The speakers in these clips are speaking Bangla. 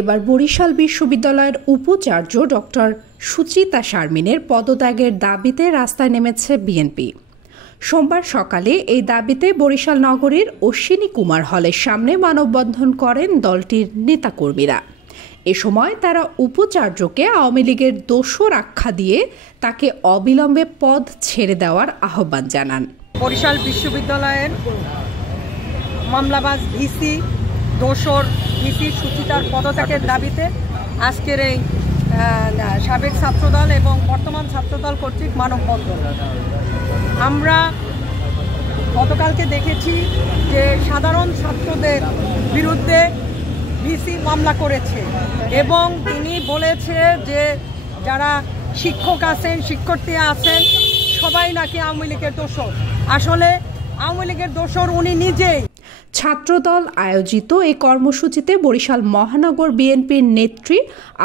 এবার বরিশাল বিশ্ববিদ্যালয়ের উপাচার্য ডক্টর সুচিতা শারমিনের পদত্যাগের দাবিতে রাস্তায় নেমেছে বিএনপি। সোমবার সকালে এই দাবিতে বরিশাল নগরীর অশ্বিনী কুমার হলের সামনে মানববন্ধন করেন দলটির নেতাকর্মীরা। এ সময় তারা উপাচার্যকে আওয়ামী লীগের দোসর আখ্যা দিয়ে তাকে অবিলম্বে পদ ছেড়ে দেওয়ার আহ্বান জানান। বরিশাল বিশ্ববিদ্যালয়ের মামলাবাজ ভিসি দোসর ভিসি সুচিতার পদত্যাগের দাবিতে আজকের এই সাবেক ছাত্রদল এবং বর্তমান ছাত্রদল কর্তৃক মানববন্ধন। আমরা গতকালকে দেখেছি যে সাধারণ ছাত্রদের বিরুদ্ধে ভিসি মামলা করেছে এবং তিনি বলেছে যে যারা শিক্ষক আছেন, শিক্ষার্থী আছেন, সবাই নাকি আওয়ামী লীগের দোসর। আসলে আওয়ামী লীগের দোসর উনি নিজেই। ছাত্রদল আয়োজিত এই কর্মসূচিতে বরিশাল মহানগর বিএনপির নেত্রী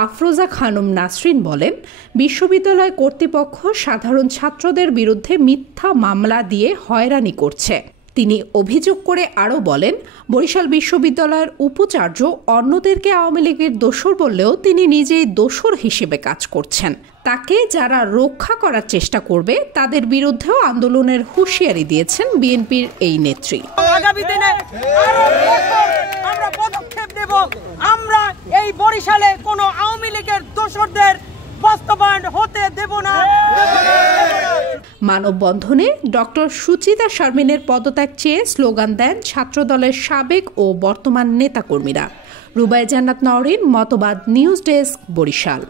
আফরোজা খানম নাসরিন বলেন, বিশ্ববিদ্যালয় কর্তৃপক্ষ সাধারণ ছাত্রদের বিরুদ্ধে মিথ্যা মামলা দিয়ে হয়রানি করছে। তিনি অভিযোগ করে আরও বলেন, বরিশাল বিশ্ববিদ্যালয়ের উপাচার্য অন্যদেরকে আওয়ামী লীগের দোসর বললেও তিনি নিজেই দোসর হিসেবে কাজ করছেন। তাকে যারা রক্ষা করার চেষ্টা করবে তাদের বিরুদ্ধেও আন্দোলনের হুঁশিয়ারি দিয়েছেন বিএনপির এই নেত্রী। আগামী দিনে আমরা পদক্ষেপ নেব। আমরা এই বরিশালে কোনো আওয়ামী লীগের দোসরদের বাস্তবায়ন হতে দেব না। মানববন্ধনে ডক্টর সুচিতা শারমিনের পদত্যাগ চেয়ে স্লোগান দেন ছাত্রদলের সাবেক ও বর্তমান নেতাকর্মীরা। রুবাইয়া জান্নাত নওরিন, মতবাদ নিউজ ডেস্ক, বরিশাল।